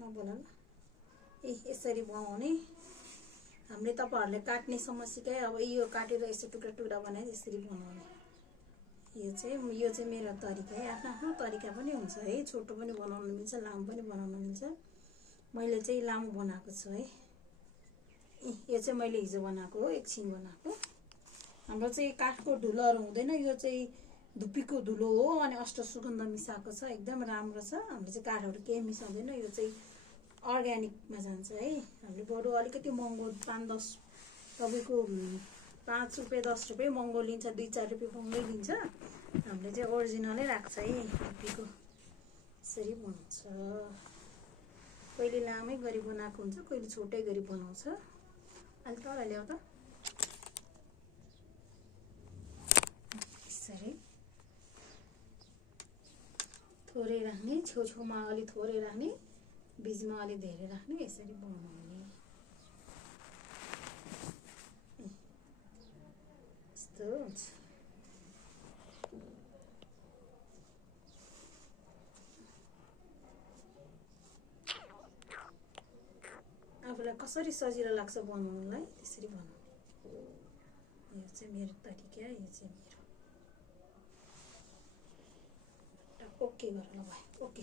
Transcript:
नबोला ल। यसरी बनाउने हामीले तपाईहरुले काट्ने समस्याकै अब यो काटेर यसो टुक्रा टुक्रा बनाएर यसरी बनाउने। यो चाहिँ मेरो तरिका है। आफ्नो आफ्नो तरिका पनि हुन्छ है। छोटो पनि बनाउन मिल्छ, लामो पनि बनाउन मिल्छ। मैले चाहिँ लामो बनाएको छु है। यो चाहिँ मैले हिजो बनाएको हो, एकछिन बनाएको। हाम्रो चाहिँ काठको धुलोहरु हुँदैन, यो चाहिँ धुपीको धुलो हो अनि अष्टसुगन्ध मिसाएको छ, एकदम राम्रो छ। हामीले चाहिँ काठहरु केही मिसाउँदैन, यो चाहिँ अर्ग्यानिकमा जान्छ है। हामीले बरु अलिकति महँगो 5-10 तपाईको 5 रुपैयाँ 10 रुपैयाँ महँगो लिन्छ, 2-4 रुपैयाँ महँगै लिन्छ। हामीले चाहिँ ओरिजिनलै राख्छ है धुपीको। यसरी बनाउँछ। कहिले लामै गरी बनाएको हुन्छ, कहिले छोटै गरी बनाउँछ। अलि तल ल्याउ त। यसरी थोरै राख्ने, छेउछेउमा अलि थोरै राख्ने, बीचमा अलि धेरै राख्ने, यसरी बनाउने। यस्तो हुन्छ। आफूलाई कसरी सजिलो लाग्छ बनाउनलाई त्यसरी बनाउने। यो चाहिँ मेरो तरिका, यो चाहिँ मेरो। ओके गर ल भाइ, ओके।